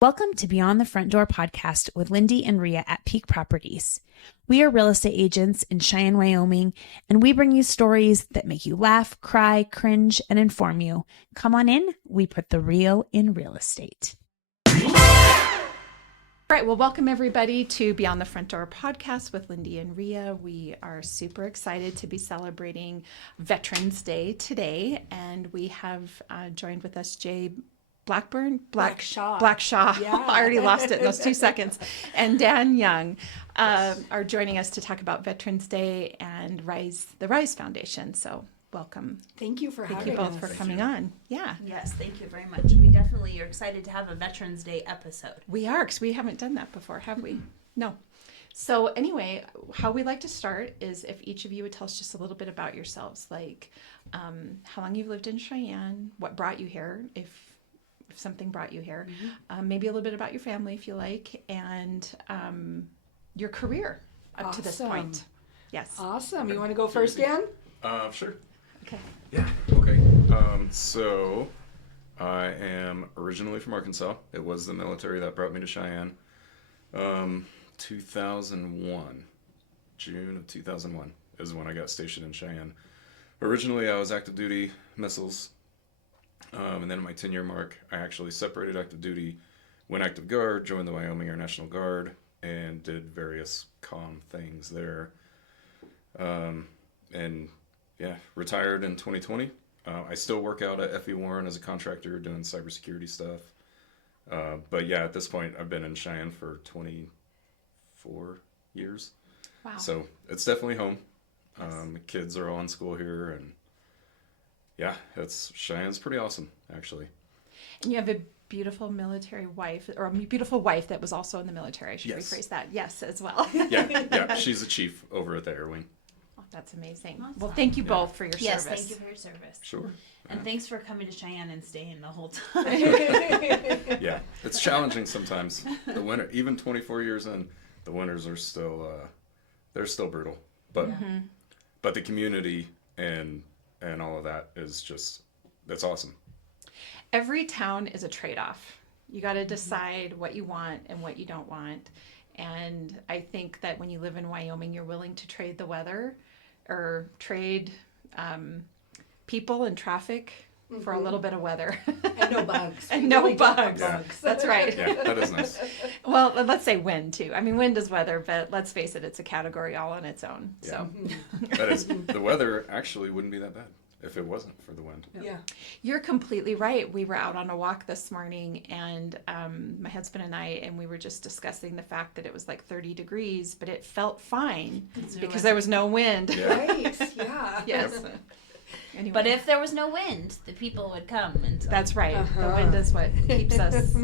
Welcome to Beyond the Front Door podcast with Lindy and Rhea at Peak Properties. We are real estate agents in Cheyenne, Wyoming, and we bring you stories that make you laugh, cry, cringe, and inform you. Come on in. We put the real in real estate. All right, well, welcome everybody to Beyond the Front Door podcast with Lindy and Rhea. We are super excited to be celebrating Veterans Day today, and we have joined with us Jay Blackshaw. Yeah. I already lost it in those 2 seconds. And Dan Young are joining us to talk about Veterans Day and the Rise Foundation. So welcome. Thank you for having us. Thank you both for coming on. Yeah. Yes, thank you very much. We definitely are excited to have a Veterans Day episode. We are, because we haven't done that before, have we? No. So anyway, how we like to start is if each of you would tell us just a little bit about yourselves, like how long you've lived in Cheyenne, what brought you here, if something brought you here, maybe a little bit about your family if you like, and your career up to this point. Yes. Awesome. You want to go first, Dan? Sure. Okay. Yeah, okay. So I am originally from Arkansas. It was the military that brought me to Cheyenne. 2001, June of 2001 is when I got stationed in Cheyenne. Originally, I was active duty missiles. And then at my 10-year mark, I actually separated active duty, went active guard, joined the Wyoming Air National Guard, and did various comm things there. And yeah, retired in 2020. I still work out at FE Warren as a contractor doing cybersecurity stuff. But yeah, at this point, I've been in Cheyenne for 24 years. Wow. So it's definitely home. The kids are all in school here, and yeah, Cheyenne's pretty awesome, actually. And you have a beautiful military wife, or a beautiful wife that was also in the military. I should rephrase that. Yes, as well. Yeah, she's a chief over at the Air Wing. Oh, that's amazing. Awesome. Well, thank you both for your Yes, service. thank you for your service. Sure. And thanks for coming to Cheyenne and staying the whole time. Yeah, it's challenging sometimes. The winter, even 24 years in, the winters are still, they're still brutal. But but the community and all of that is just, that's awesome. Every town is a trade-off. You got to decide what you want and what you don't want. And I think that when you live in Wyoming, you're willing to trade the weather or trade people and traffic for a little bit of weather. And no bugs. And no really don't bugs. have bugs. That's right. Yeah, that is nice. Well, let's say wind too. I mean, wind is weather, but let's face it, it's a category all on its own. Yeah. So That is, the weather actually wouldn't be that bad if it wasn't for the wind. Yeah. you're completely right. We were out on a walk this morning, and my husband and I, and we were just discussing the fact that it was like 30 degrees, but it felt fine because there was no wind. Yeah. Right. Yeah. Yes. Anyway. But if there was no wind, the people would come. And so. That's right. The wind is what keeps us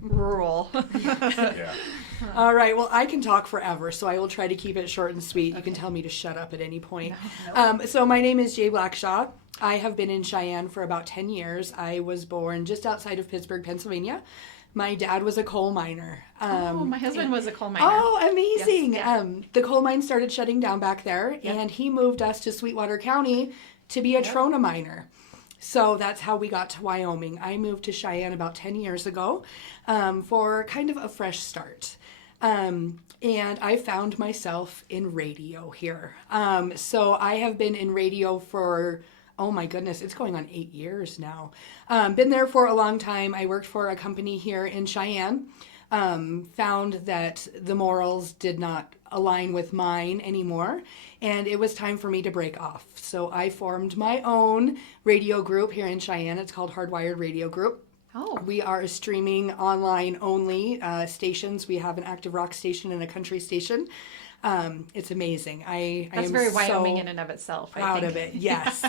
rural. Yeah. All right. Well, I can talk forever, so I will try to keep it short and sweet. Okay. You can tell me to shut up at any point. No. So my name is Jay Blackshaw. I have been in Cheyenne for about 10 years. I was born just outside of Pittsburgh, Pennsylvania. My dad was a coal miner. My husband was a coal miner. Oh, amazing. Yes, yeah. The coal mine started shutting down back there, and he moved us to Sweetwater County to be a trona miner. So that's how we got to Wyoming. I moved to Cheyenne about 10 years ago for kind of a fresh start. And I found myself in radio here. So I have been in radio for, oh my goodness, it's going on 8 years now. Been there for a long time. I worked for a company here in Cheyenne. Found that the morals did not align with mine anymore, and it was time for me to break off. So I formed my own radio group here in Cheyenne. It's called Hardwired Radio Group. Oh. We are a streaming online only stations. We have an active rock station and a country station. It's amazing. I That's am very Wyoming so in and of itself. proud I of think. it. Yes,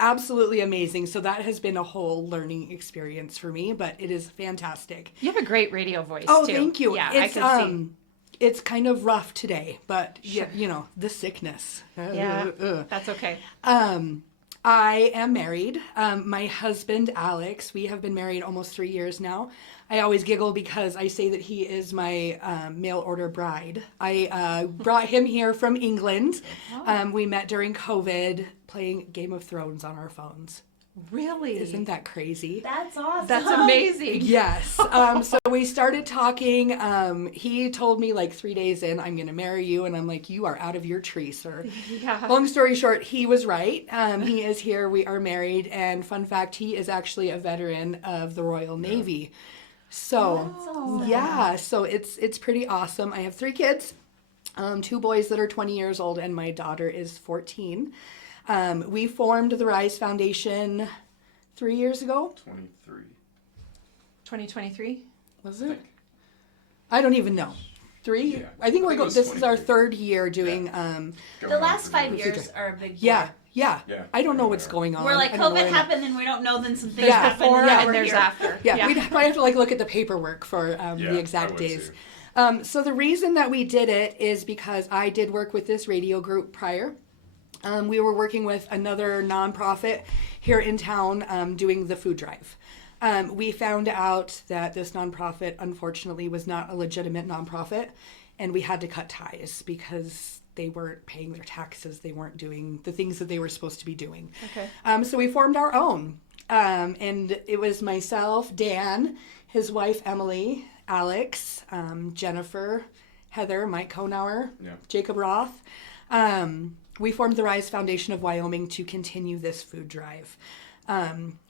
absolutely amazing. So that has been a whole learning experience for me, but it is fantastic. You have a great radio voice, Oh, too. thank you. Yeah, It's, I could see. It's kind of rough today, but Sure. you know, the sickness. Yeah, that's okay. I am married. My husband, Alex, we have been married almost 3 years now. I always giggle because I say that he is my mail order bride. I brought him here from England. We met during COVID playing Game of Thrones on our phones. Really? Isn't that crazy? That's awesome. That's amazing. Yes. So we started talking. He told me like 3 days in, I'm going to marry you. And I'm like, you are out of your tree, sir. Yeah. Long story short, he was right. He is here. We are married. And fun fact, he is actually a veteran of the Royal Navy. So, yeah. So it's pretty awesome. I have 3 kids, 2 boys that are 20 years old, and my daughter is 14. We formed the Rise Foundation 3 years ago. 23. 2023? Was it? I don't even know. 3? Yeah. I think I think it was this is our 23. 3rd year doing Going The on last 3 5 years. years are a big yeah, blur. yeah. Yeah. I don't know what's going on. We're like, I don't know COVID why- happened and we don't know, then some things Yeah. happened Before and now and we're there's here. after. Yeah, we'd probably have to like look at the paperwork for Yeah, the exact I would days. too. So the reason that we did it is because I did work with this radio group prior. We were working with another nonprofit here in town doing the food drive. We found out that this nonprofit, unfortunately, was not a legitimate nonprofit, and we had to cut ties because they weren't paying their taxes. They weren't doing the things that they were supposed to be doing. Okay. So we formed our own. And it was myself, Dan, his wife, Emily, Alex, Jennifer, Heather, Mike Konauer, Yeah. Jacob Roth. We formed the Rise Foundation of Wyoming to continue this food drive.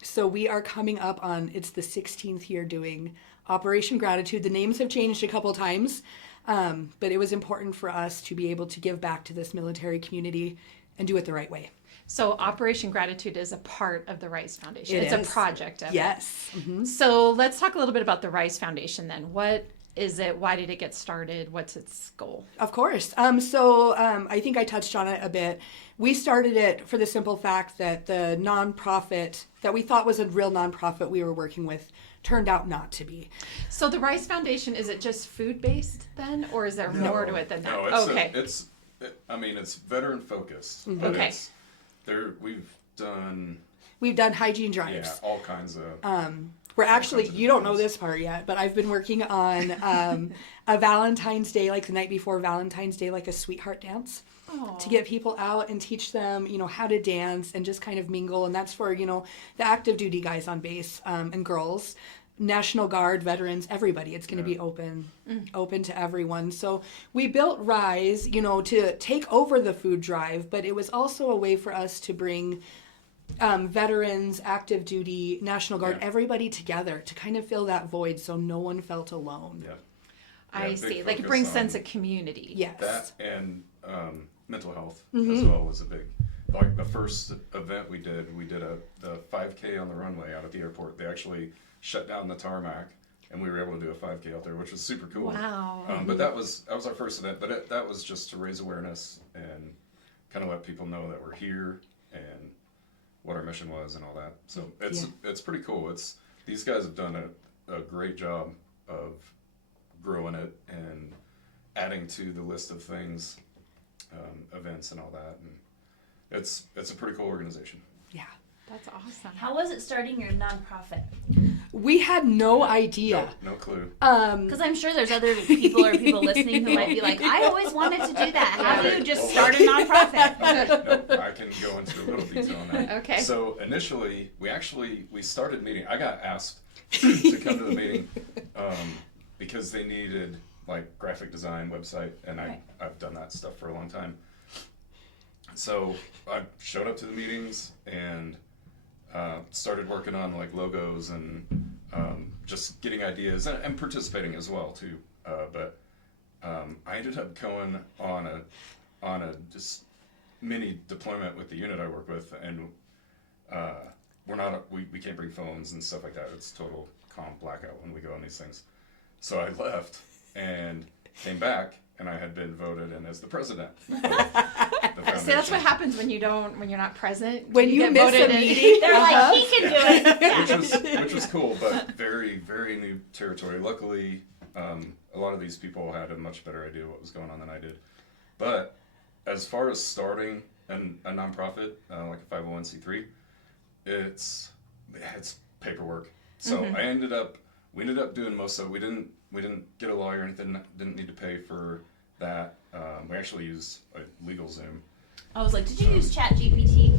So we are coming up on, it's the 16th year doing Operation Gratitude. The names have changed a couple times, but it was important for us to be able to give back to this military community and do it the right way. So Operation Gratitude is a part of the Rice Foundation. It It's is. a project of Yes. it. So let's talk a little bit about the Rice Foundation then. What is it? Why did it get started? What's its goal? Of course. I think I touched on it a bit. We started it for the simple fact that the nonprofit that we thought was a real nonprofit we were working with turned out not to be. So the Rice Foundation, is it just food based then, or is there more to it than that? No, it's Okay. it's veteran focused. Mm-hmm. But Okay. it's there. We've done We've done hygiene drives. all kinds of. We're actually, kinds of you don't know things. this part yet, but I've been working on a Valentine's Day, like the night before Valentine's Day, like a sweetheart dance. To get people out and teach them, how to dance and just kind of mingle. And that's for, the active duty guys on base and girls, National Guard, veterans, everybody. It's going to be open to everyone. So we built Rise, to take over the food drive, but it was also a way for us to bring veterans, active duty, National Guard, Yeah. everybody together to kind of fill that void so no one felt alone. Yeah. I big see. Like it focus brings on sense of community. Yes. That and mental health Mm-hmm. as well was a big. Like the first event we did the 5K on the runway out at the airport. They actually shut down the tarmac, and we were able to do a 5K out there, which was super cool. Wow. But that was our first event. But that was just to raise awareness and kind of let people know that we're here and what our mission was and all that. So it's pretty cool. These guys have done a great job of growing it and adding to the list of things, events and all that. And it's a pretty cool organization. Yeah. That's awesome. How was it starting your nonprofit? We had no idea. No clue. Because I'm sure there's other people listening who might be like, I always wanted to do that. How do you just start a nonprofit? No, I can go into a little detail on that. Okay. So initially, we started meeting. I got asked to come to the meeting because they needed like graphic design, website, and I've done that stuff for a long time. So I showed up to the meetings and started working on like logos and just getting ideas and participating as well too. But I ended up going on a just mini deployment with the unit I work with, and we can't bring phones and stuff like that. It's total calm blackout when we go on these things. So I left and came back, and I had been voted in as the president of the foundation. See, that's what happens when you're not present. When you get miss voted a in. meeting, They're like, he can do it. Yeah. which was cool, but very, very new territory. Luckily, a lot of these people had a much better idea what was going on than I did. But as far as starting a nonprofit, like a 501c3, it's paperwork. So we ended up doing most of it. We didn't get a lawyer or anything. Didn't need to pay for that. We actually used a LegalZoom. I was like, did you use ChatGPT?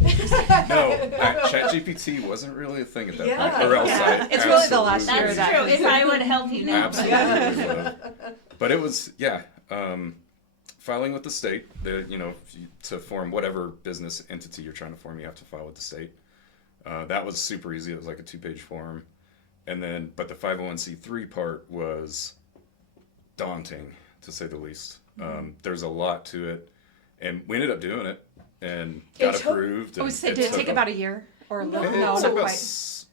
No, ChatGPT wasn't really a thing at that Yeah. point. Or else Yeah. I It's really the last absolutely year That's that- true. If I would help you now. Absolutely would have. But it was, filing with the state. To form whatever business entity you're trying to form, you have to file with the state. That was super easy. It was like a 2-page form. And then, but the 501c3 part was daunting, to say the least. There's a lot to it. And we ended up doing it and got approved. Oh, and so did it take about a year? Or a little? No, took not about quite.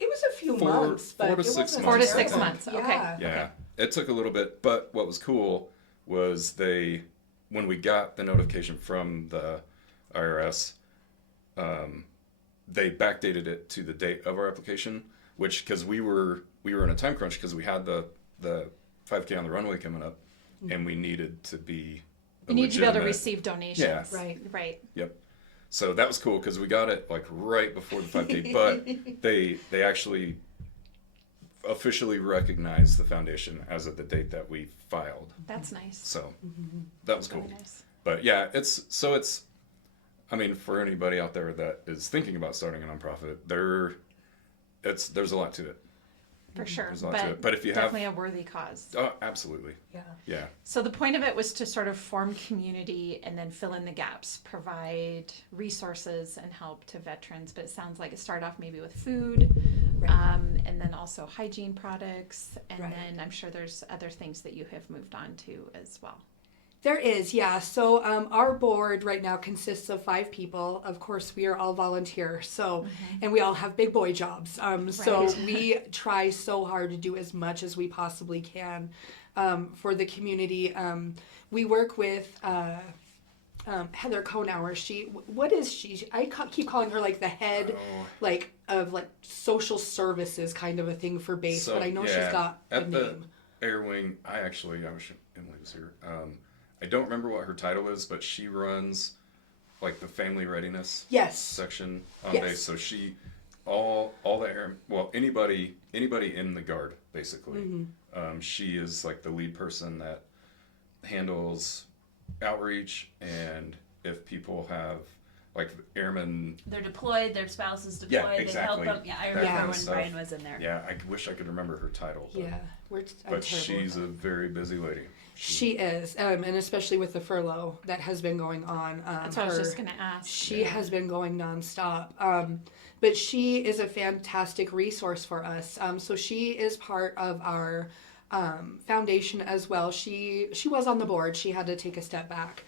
It was a few 4 months, but 4 to it 6 wasn't months. 4 to terrible. 6 months. Okay. Yeah. Yeah, it took a little bit, but what was cool was when we got the notification from the IRS, they backdated it to the date of our application, which because we were in a time crunch because we had the 5K on the runway coming up, and we needed to be. You need to be able to legitimate- receive donations. Yeah. Right. Yep. So that was cool because we got it like right before the 5K, but they actually officially recognized the foundation as of the date that we filed. That's nice. So that was cool. Very nice. But yeah, it's I mean, for anybody out there that is thinking about starting a nonprofit, there's a lot to it. For sure. There's a lot to it. But if you definitely a worthy cause. Oh, absolutely. Yeah. Yeah. So the point of it was to sort of form community and then fill in the gaps, provide resources and help to veterans. But it sounds like it started off maybe with food, Right. and then also hygiene products, and Right. then I'm sure there's other things that you have moved on to as well. There is, yeah. So our board right now consists of 5 people. Of course, we are all volunteer. So, and we all have big boy jobs. So Right. we try so hard to do as much as we possibly can for the community. We work with Heather Konauer. What is she? Keep calling her like the head, of social services kind of a thing for base. So, but I know yeah, she's got a at the name. Air Wing. I wish Emily was here. I don't remember what her title is, but she runs like the family readiness Yes. section on Yes. base. So she all the air anybody in the guard basically. She is like the lead person that handles outreach, and if people have like airmen. They're deployed, their spouse is deployed, Yeah, they help exactly. them. Yeah, I That remember kind of when stuff. Brian was in there. Yeah, I wish I could remember her title. But, Yeah. I'm but terrible she's with a that. very busy lady. She is, and especially with the furlough that has been going on. That's what I was just going to ask. She has been going nonstop. But she is a fantastic resource for us. So she is part of our foundation as well. She was on the board. She had to take a step back.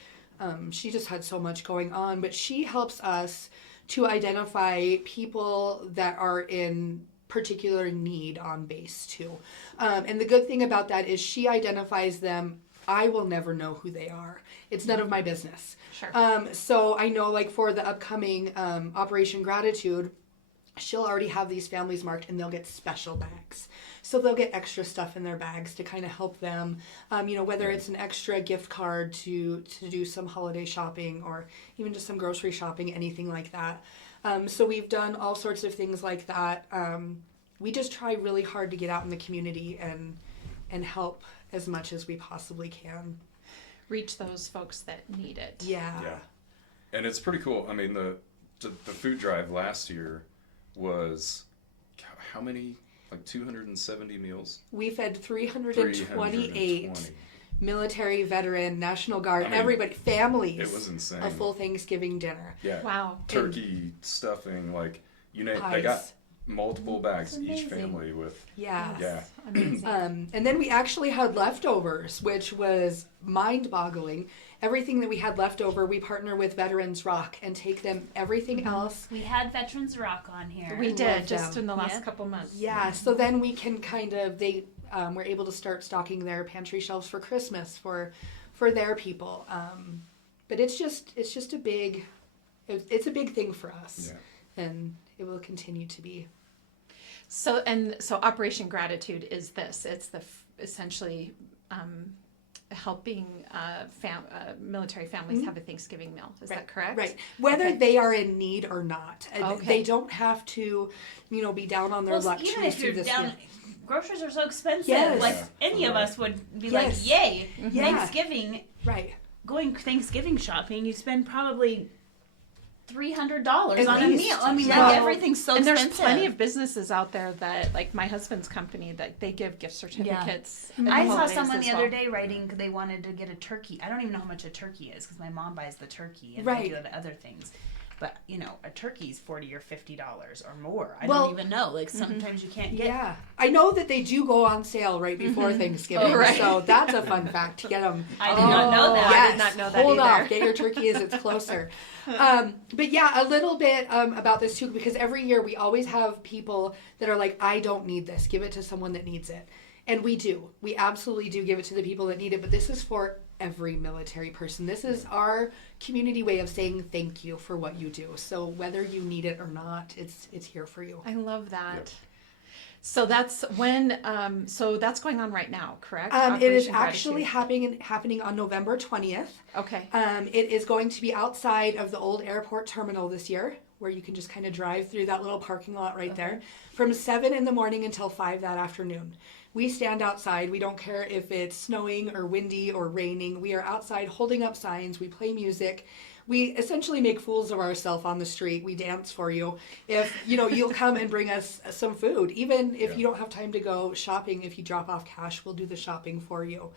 She just had so much going on, but she helps us to identify people that are in particular need on base too. And the good thing about that is she identifies them. I will never know who they are. It's none of my business. Sure. So I know like for the upcoming Operation Gratitude, she'll already have these families marked and they'll get special bags. So they'll get extra stuff in their bags to kind of help them, whether it's an extra gift card to do some holiday shopping or even just some grocery shopping, anything like that. So we've done all sorts of things like that. We just try really hard to get out in the community and help as much as we possibly can. Reach those folks that need it. Yeah. Yeah, and it's pretty cool. I mean, the food drive last year was how many? Like 270 meals. We fed 328 military, veteran, National Guard, I mean, everybody, families. It was insane. A full Thanksgiving dinner. Yeah. Wow. Turkey, stuffing, like they Pies. got multiple bags each amazing. family with. Yeah. Yeah. Amazing. And then we actually had leftovers, which was mind-boggling. Everything that we had left over, we partner with Veterans Rock and take them everything else. We had Veterans Rock on here. We love did just them. in the last Yeah. couple months. Yeah, so then we can they were able to start stocking their pantry shelves for Christmas for their people. But it's just a big thing for us, Yeah. and it will continue to be. So Operation Gratitude is this. It's essentially helping military families have a Thanksgiving meal. Is that correct? Right. Whether they are in need or not, Okay. they don't have to, be down on their luck to even if you're receive this down, gift. groceries are so expensive. Yes. Like Yeah, any for of real. us would be Yes. like, "Yay, Yeah. Thanksgiving!" Right. going Thanksgiving shopping, you spend probably $300 At on a least. meal. I mean, Yeah. like everything's so And expensive. there's plenty of businesses out there that, like my husband's company, that they give gift certificates. at the I saw holidays someone as the well. other day writing they wanted to get a turkey. I don't even know how much a turkey is because my mom buys the turkey and Right. I do the other things. But a turkey's $40 or $50 or more. I Well- don't even know. Like sometimes you can't get. Yeah, I know that they do go on sale right before Thanksgiving, Oh, right. so that's a fun fact to get them. I did not know that. Yes, I did not know that hold either. off, get your turkey as it's closer. But yeah, a little bit about this too, because every year we always have people that are like, I don't need this, give it to someone that needs it. And we do. We absolutely do give it to the people that need it, but this is for every military person. This is our community way of saying thank you for what you do. So whether you need it or not, it's here for you. I love that. Yep. So that's when. So that's going on right now, correct? It is Operation actually Gratitude. happening on November 20th. Okay. It is going to be outside of the old airport terminal this year, where you can just kind of drive through that little parking lot right there, from 7 in the morning until 5 that afternoon. We stand outside. We don't care if it's snowing or windy or raining. We are outside holding up signs. We play music. We essentially make fools of ourselves on the street. We dance for you. If you'll come and bring us some food. Even if you don't have time to go shopping, if you drop off cash, we'll do the shopping for you.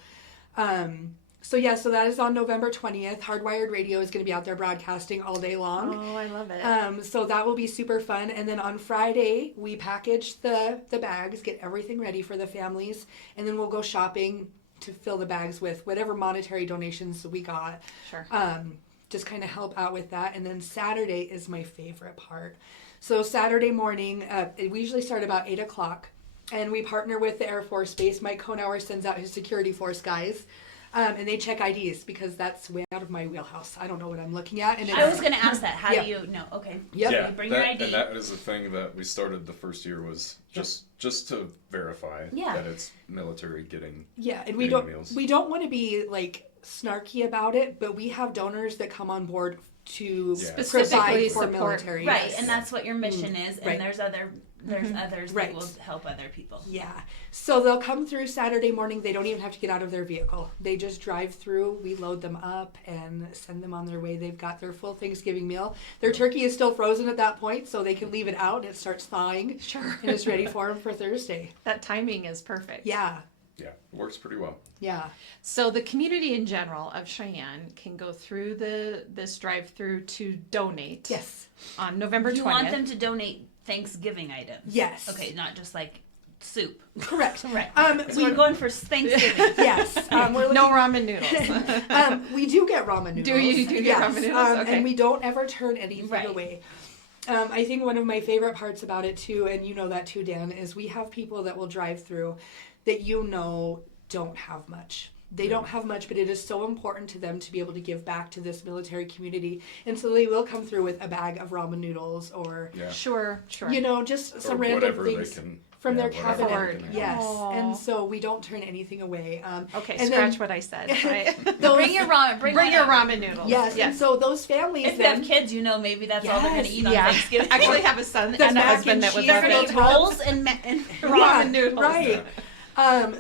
So that is on November 20th. Hardwired Radio is going to be out there broadcasting all day long. Oh, I love it. So that will be super fun. And then on Friday, we package the bags, get everything ready for the families, and then we'll go shopping to fill the bags with whatever monetary donations we got. Sure. Just kind of help out with that. And then Saturday is my favorite part. So Saturday morning, we usually start about 8 o'clock, and we partner with the Air Force Base. Mike Konauer sends out his security force guys. And they check IDs because that's way out of my wheelhouse. I don't know what I'm looking at. And I was going to ask that. How Yeah. do you know? Okay. Yep. So you bring your ID. And that is the thing that we started the first year was just to verify that it's military getting Yeah, and we getting meals. don't want to be like snarky about it, but we have donors that come on board to Specifically provide for support. military. Right, yes. and that's what your mission is. And Right. there's others Right. that will help other people. Yeah. So they'll come through Saturday morning. They don't even have to get out of their vehicle. They just drive through. We load them up and send them on their way. They've got their full Thanksgiving meal. Their turkey is still frozen at that point, so they can leave it out. It starts thawing. Sure. And it's ready for them for Thursday. That timing is perfect. Yeah. Yeah, it works pretty well. Yeah. So the community in general of Cheyenne can go through this drive-through to donate. Yes. On November 20th. You want them to donate Thanksgiving items. Yes. Okay, not just like soup. Correct. Right. So We're going for Thanksgiving. yes. We're No looking, ramen noodles. we do get ramen noodles. Do you get yes. ramen noodles? Okay. And we don't ever turn anything Right. away. I think one of my favorite parts about it too, and you know that too, Dan, is we have people that will drive through that don't have much. They don't have much, but it is so important to them to be able to give back to this military community. And so they will come through with a bag of ramen noodles or, Sure. just some Or random whatever things they can, from their whatever they cabinet. can Yes. Aw. And so we don't turn anything away. Okay, and scratch then- what I said. Right? Those, Bring your ramen. Bring one your up. ramen noodles. Yes. And so those families If you then... have kids, maybe that's all they're going to Yes. eat on Yeah. Thanksgiving. Actually have a son The and a mac husband and that would cheese love They're going it. to eat rolls and ramen Yeah, noodles. Right.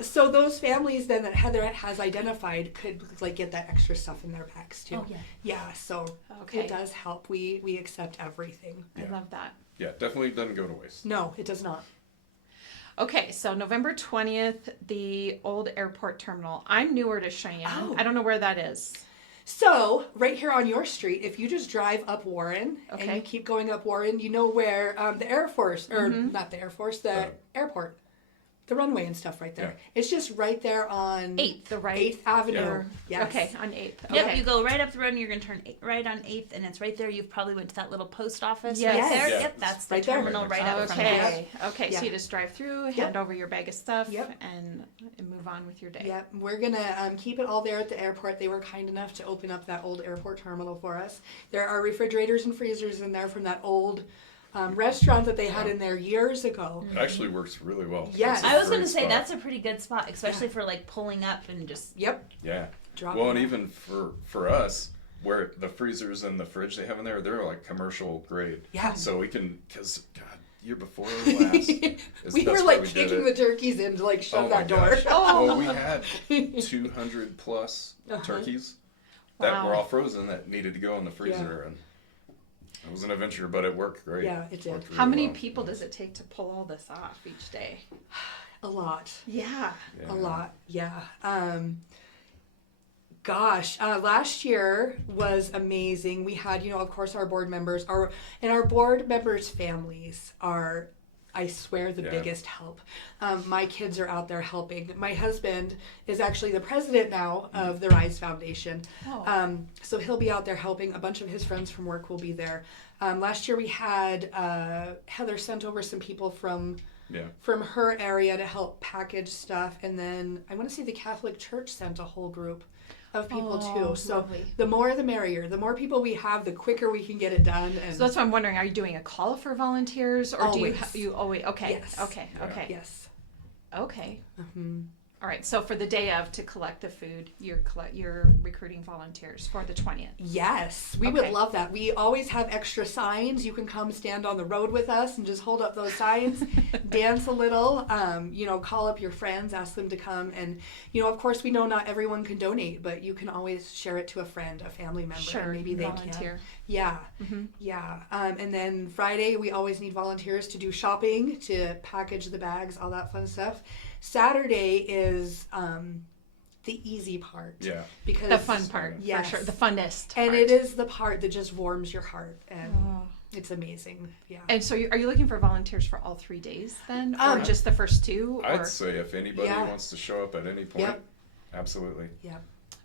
So those families then that Heather has identified could get that extra stuff in their bags too. Oh, yeah. Yeah, so Okay. it does help. We accept everything. I love that. Yeah, definitely doesn't go to waste. No, it does not. Okay, so November 20th, the old airport terminal. I'm newer to Cheyenne. Oh. I don't know where that is. So right here on your street, if you just drive up Warren and Okay. you keep going up Warren, you know where the Air Force, or not the Air Force, the airport, the runway and stuff right there. Yeah. It's just right there on 8th, the right. 8th Avenue. Yeah. Yes. Okay, on 8th. Yep, Okay. you go right up the road and you're going to turn right on 8th, and it's right there. You've probably went to that little post office Yes. right there. Yeah. Yep, that's the Right there. terminal right up from there. Okay. Okay, Yeah. so you just drive through, hand over your bag of stuff, and move on with your day. Yep, we're gonna keep it all there at the airport. They were kind enough to open up that old airport terminal for us. There are refrigerators and freezers in there from that old restaurant that they had in there years ago. It actually works really well. Yes. It's a I was great going to say spot. that's a pretty good spot, especially for pulling up and just. Yep. Yeah. Drop Well, it and off. even for us, where the freezers and the fridge they have in there, they're like commercial grade. Yeah. So we can, because God, year before last, is we that's were where like we did kicking it. the turkeys in to shut Oh my that door. gosh. Well, we had 200 plus turkeys. that Wow. were all frozen that needed to go in the freezer. And it was an adventure, but it worked great. Yeah, it did. Worked How really many well. people does it take to pull all this off each day? A lot. Yeah. Yeah. A lot, yeah. Last year was amazing. We had, of course, our board members, our board members' families are, I swear, the Yeah. biggest help. My kids are out there helping. My husband is actually the president now of the Rise Foundation. Oh. So he'll be out there helping. A bunch of his friends from work will be there. Last year we had Heather sent over some people from her area to help package stuff, and then I want to say the Catholic Church sent a whole group of people too. So lovely. the more the merrier. The more people we have, the quicker we can get it done. And So that's why I'm wondering, are you doing a call for volunteers, or Always. do you always, okay, Yes. okay, Yeah. okay, yes. okay. Mm-hmm. All right, so for the day of to collect the food, you're recruiting volunteers for the 20th. Yes, we Okay. would love that. We always have extra signs. You can come stand on the road with us and just hold up those signs, dance a little, call up your friends, ask them to come. And, of course, we know not everyone can donate, but you can always share it to a friend, a family member. Sure, and maybe they volunteer. can. Yeah, yeah. And then Friday, we always need volunteers to do shopping, to package the bags, all that fun stuff. Saturday is the easy part. Yeah. Because The fun part, Yes. for sure, the funnest And part. it is the part that just warms your heart, and it's amazing. Yeah. And so are you looking for volunteers for all 3 days then, or just the first 2? Or? I'd say if anybody Yeah. wants to show up at any point, Yep. absolutely. Yeah.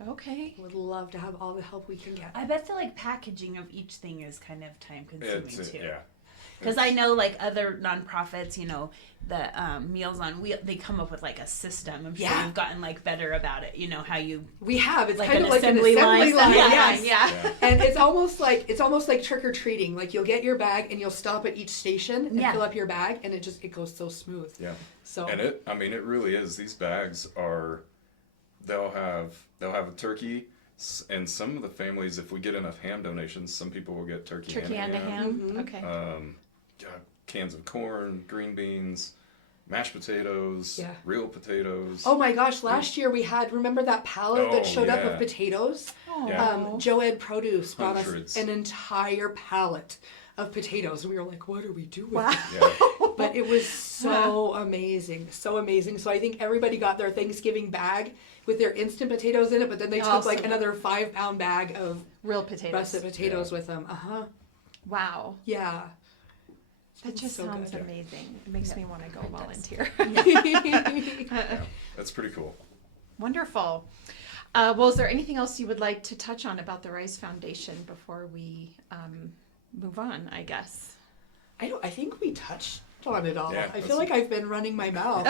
Okay. Would love to have all the help we can get. I bet the packaging of each thing is kind of time consuming too. Yeah. Because I know other nonprofits, the Meals on Wheels, they come up with a system. I'm sure Yeah. you've gotten better about it. How you We have. It's Like kind an of like an assembly assembly line. line. Yeah. Yes. Yeah. And it's almost like trick or treating. Like you'll get your bag and you'll stop at each station and Yeah. fill up your bag, and it goes so smooth. Yeah. So And it really is. These bags they'll have a turkey, and some of the families, if we get enough ham donations, some people will get turkey And a ham. Okay. Cans of corn, green beans, mashed potatoes, Yeah. real potatoes. Oh my gosh! Last year we had, remember that pallet that showed up of yeah. potatoes? Yeah. Joed Produce brought Hundreds. us an entire pallet of potatoes, and we were like, "What do we do with Wow. it?" Yeah. But it was so amazing, so amazing. So I think everybody got their Thanksgiving bag with their instant potatoes in it, but then they took Awesome. another 5-pound bag of Real potatoes. russet potatoes Yeah. with them. Wow. Yeah. That just so sounds good. amazing. It makes me want to go volunteer. Yeah. That's pretty cool. Wonderful. Well, is there anything else you would like to touch on about the Rise Foundation before we move on, I guess? I think we touched on it all. Yeah, I that's- feel like I've been running my mouth.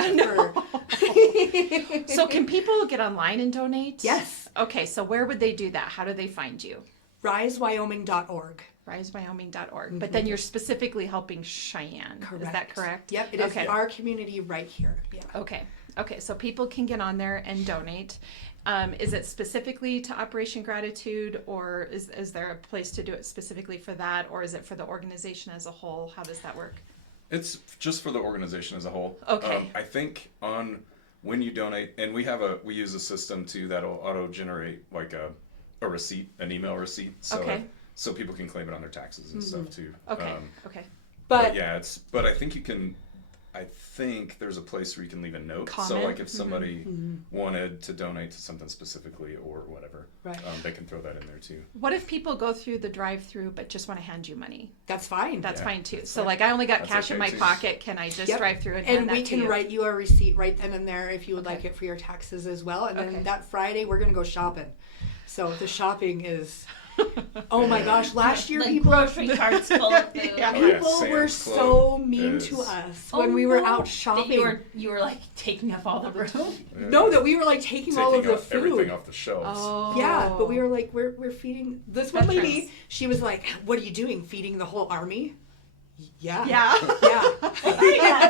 So can people get online and donate? Yes. Okay, so where would they do that? How do they find you? RiseWyoming.org. RiseWyoming.org. But then you're specifically helping Cheyenne. Is that correct? Yep, it is Okay. our community right here. Yeah. Okay. Okay. So people can get on there and donate. Is it specifically to Operation Gratitude, or is there a place to do it specifically for that, or is it for the organization as a whole? How does that work? It's just for the organization as a whole. Okay. I think when you donate, and we use a system too that'll auto generate a receipt, an email receipt, so people can claim it on their taxes and stuff too. Okay. Okay. But But I think I think there's a place where you can leave a note. So Comment? if somebody wanted to donate to something specifically or whatever, Right. They can throw that in there too. What if people go through the drive-through but just want to hand you money? that's fine. That's Yeah, fine too. that's So fine. I only got That's cash in okay, my too. pocket. Can I just Yep. drive through and hand and that we to can you? write you a receipt right then and there if you would Okay. like it for your taxes as well. And then Okay. that Friday we're gonna go shopping. So the shopping is, oh my gosh! Last year people grocery carts full of food. Yeah. Oh, yeah, people were Sam's so Club mean is- to us when we were out shopping. You were taking up all the room. No, that we were taking all of the food. everything off the shelves. Oh. Yeah, but we were we're feeding this one Veterans. lady. She was like, "What are you doing? Feeding the whole army?" Yeah. Yeah. Yeah.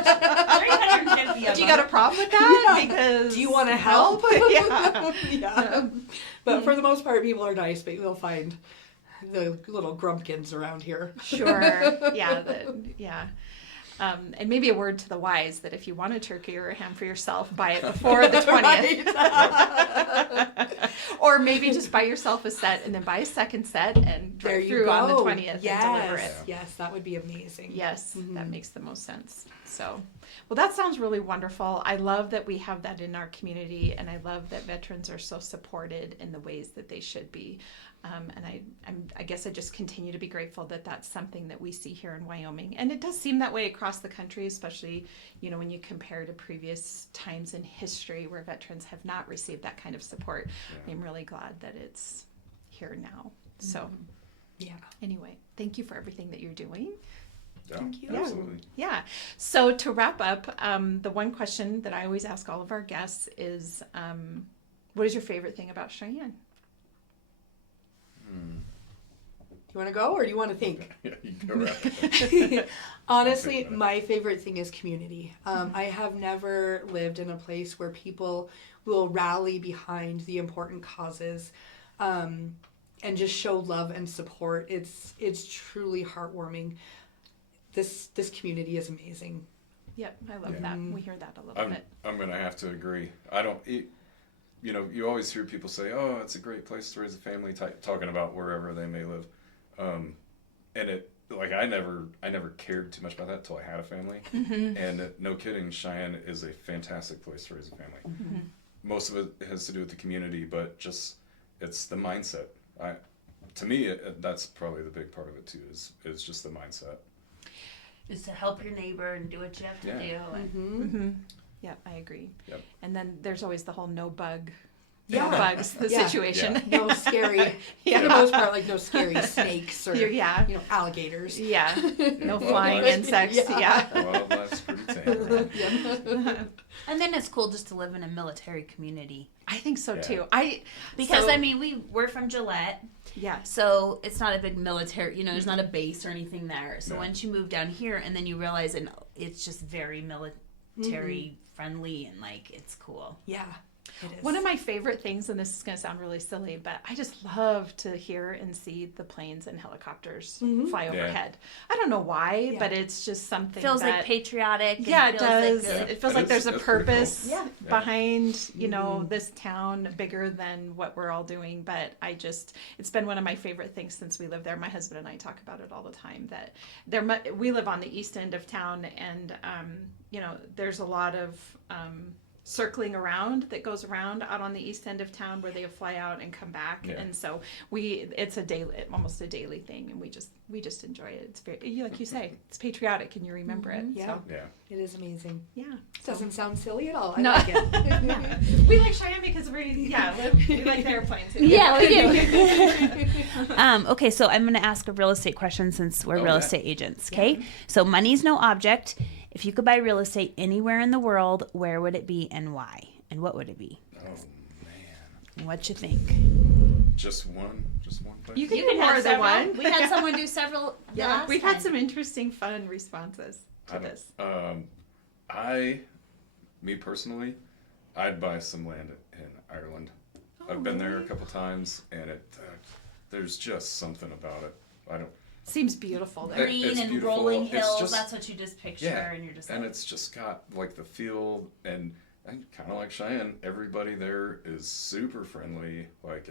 350 of Do you them. got a problem with that? Because Do you want to help? Yeah. Yeah. But for the most part, people are nice, but you'll find the little grumpkins around here. Sure. Yeah. Yeah. And maybe a word to the wise that if you want a turkey or a ham for yourself, buy it before the 20th. Or Or maybe just buy yourself a set and then buy a second set and There drive you through go. on the 20th and deliver it. Yes, yes, that would be amazing. Yes, that makes the most sense. So, well, that sounds really wonderful. I love that we have that in our community, and I love that veterans are so supported in the ways that they should be. And I guess I just continue to be grateful that that's something that we see here in Wyoming. And it does seem that way across the country, especially, you know, when you compare to previous times in history where veterans have not received that kind of support. Yeah. I'm really glad that it's here now. So, Yeah. anyway, thank you for everything that you're doing. Yeah, Thank you. absolutely. Yeah. So to wrap up, the one question that I always ask all of our guests is, what is your favorite thing about Cheyenne? Do you want to go or do you want to think? Yeah, you can go right. Honestly, my favorite thing is community. I have never lived in a place where people will rally behind the important causes and just show love and support. It's truly heartwarming. This community is amazing. Yep, I love that. We hear that a little bit. I'm gonna have to agree. You know, you always hear people say, "Oh, it's a great place to raise a family," talking about wherever they may live, and it like I never cared too much about that until I had a family, and no kidding, Cheyenne is a fantastic place to raise a family. Most of it has to do with the community, but just it's the mindset. To me, that's probably the big part of it too. Is just the mindset. Is to help your neighbor and do what you have to do. And Yep, I agree. Yep. And then there's always the whole no bugs Yeah. situation. No scary, Yeah. for the most part, like no scary snakes or Yeah. alligators. Yeah. No Well, flying that's- insects. Yeah. Wildlife's pretty tame. Right? And then it's cool just to live in a military community. I think so Yeah. too. Because, So- I mean, we're from Gillette, Yeah. so it's not a big military, there's not a base or anything there. So No. once you move down here and then you realize and it's just very military friendly and, like, it's cool. Yeah, it is. One of my favorite things, and this is going to sound really silly, but I just love to hear and see the planes and helicopters fly overhead. I don't know why, but it's just something Feels that... like patriotic. And Yeah, it feels does. Like It feels That like is- there's a that's pretty cool. purpose Yeah. behind, this town bigger than what we're all doing. But it's been one of my favorite things since we lived there. My husband and I talk about it all the time that we live on the east end of town, and, there's a lot of circling around that goes around out on the east end of town where they fly out and come back. Yeah. And so it's almost a daily thing, and we just enjoy it. It's very, like you say, it's patriotic and you remember it. Yeah. So, Yeah. It is amazing. yeah. Doesn't sound silly at all. I No. like it. We like Cheyenne because we like the airplanes. Yeah, we do. Okay, so I'm going to ask a real estate question since we're Oh, real yeah. estate agents, okay? So money's no object. If you could buy real estate anywhere in the world, where would it be and why? And what would it be? Oh man. And what you think? Just one place. You can You do can more have than several. one. We had someone do several. Yeah, last we've had time. some interesting, fun responses to this. Me personally, I'd buy some land in Ireland. I've been there a couple times, and there's just something about it. I don't. Seems beautiful there. Green It's and beautiful. rolling It's hills. just- That's what you just picture, Yeah, and you're just and like, it's just got like the feel, and kind of like Cheyenne, everybody there is super friendly. Like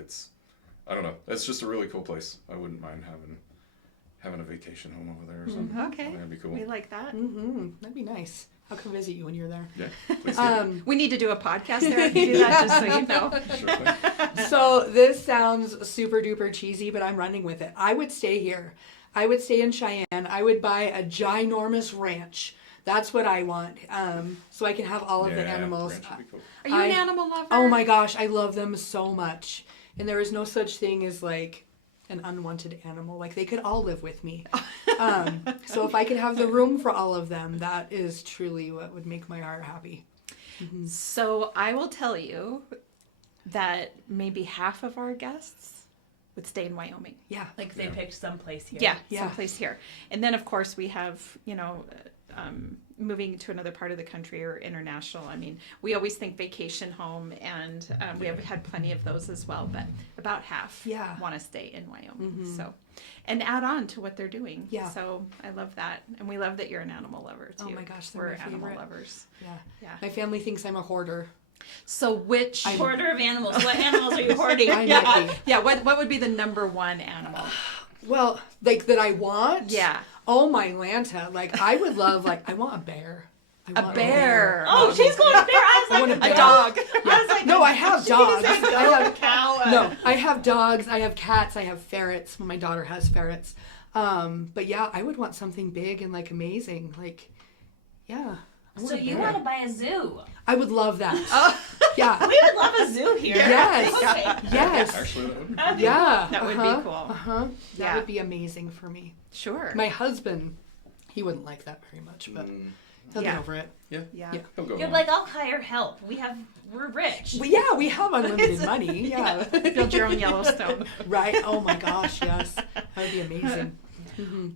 I don't know, it's just a really cool place. I wouldn't mind having a vacation home over there or something. Okay. That'd be cool. We like that. That'd be nice. I'll come visit you when you're there. Yeah, please do. We need to do a podcast there if you do that, just so you know. Sure thing. So this sounds super duper cheesy, but I'm running with it. I would stay here. I would stay in Cheyenne. I would buy a ginormous ranch. That's what I want. So I can have all of the animals. ranch would be cool. Are you an animal lover? Oh my gosh, I love them so much. And there is no such thing as like an unwanted animal. Like they could all live with me. So if I could have the room for all of them, that is truly what would make my heart happy. So I will tell you that maybe half of our guests would stay in Wyoming. Yeah. like they picked someplace here. Yeah, Yeah. someplace here. And then, of course, we have, moving to another part of the country or international. I mean, we always think vacation home, and we have had plenty of those as well, but about half want to stay in Wyoming. So, and add on to what they're doing. Yeah. So I love that. And we love that you're an animal lover, too. Oh my gosh, they're we're my animal favorite. lovers. Yeah. Yeah. My family thinks I'm a hoarder. So which Hoarder of animals. What animals are you hoarding? I might yeah, be. yeah, what would be the number one animal? Well, like that I want? Yeah. Oh my Lanta. Like I would love, like, I want a bear. I want A bear. Oh, she's going up there. I was I want like, a bear. Dog. No, I have dogs. I have cow. no, I have dogs. I have cats. I have ferrets. Well, my daughter has ferrets. But yeah, I would want something big and like amazing. Like, yeah. I want So a you bear. want to buy a zoo? I would love that. Yeah. We would love a zoo here. Yes. Okay. Yes. Actually, that would be Yeah. That would be cool. That Yeah. would be amazing for me. Sure. My husband, he wouldn't like that very much, but he'll Yeah. get over it. yeah. Yeah. He'll go You're on. like, I'll hire help. We're rich. Well, yeah, we have unlimited money. Yeah. Build your own Yellowstone. Right. Oh my gosh, yes. That would be amazing.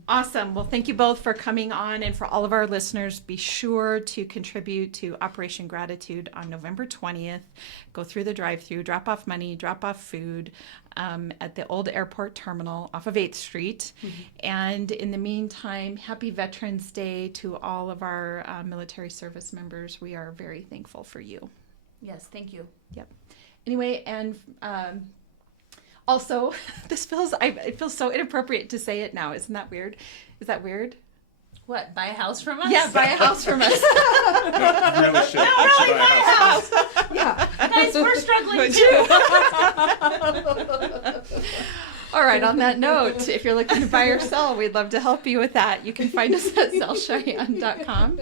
Awesome. Well, thank you both for coming on. And for all of our listeners, be sure to contribute to Operation Gratitude on November 20th. Go through the drive-thru, drop off money, drop off food at the old airport terminal off of 8th Street. And in the meantime, happy Veterans Day to all of our military service members. We are very thankful for you. Yes, thank you. Yep. Anyway, and also, it feels so inappropriate to say it now. Isn't that weird? Is that weird? What, buy a house from us? Yeah, buy a house from us. No, you really should. You should buy a house. Yeah. Guys, we're struggling too. All right, on that note, if you're looking to buy or sell, we'd love to help you with that. You can find us at sellcheyenne.com,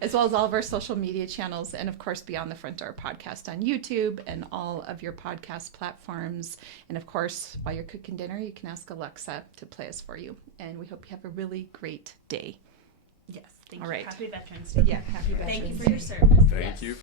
as well as all of our social media channels, and of course, Beyond the Front Door podcast on YouTube and all of your podcast platforms. And of course, while you're cooking dinner, you can ask Alexa to play us for you. And we hope you have a really great day. Yes, thank All you. right. Happy Veterans Day. Yeah, happy Thank you Veterans for your service. Thank Yes. you.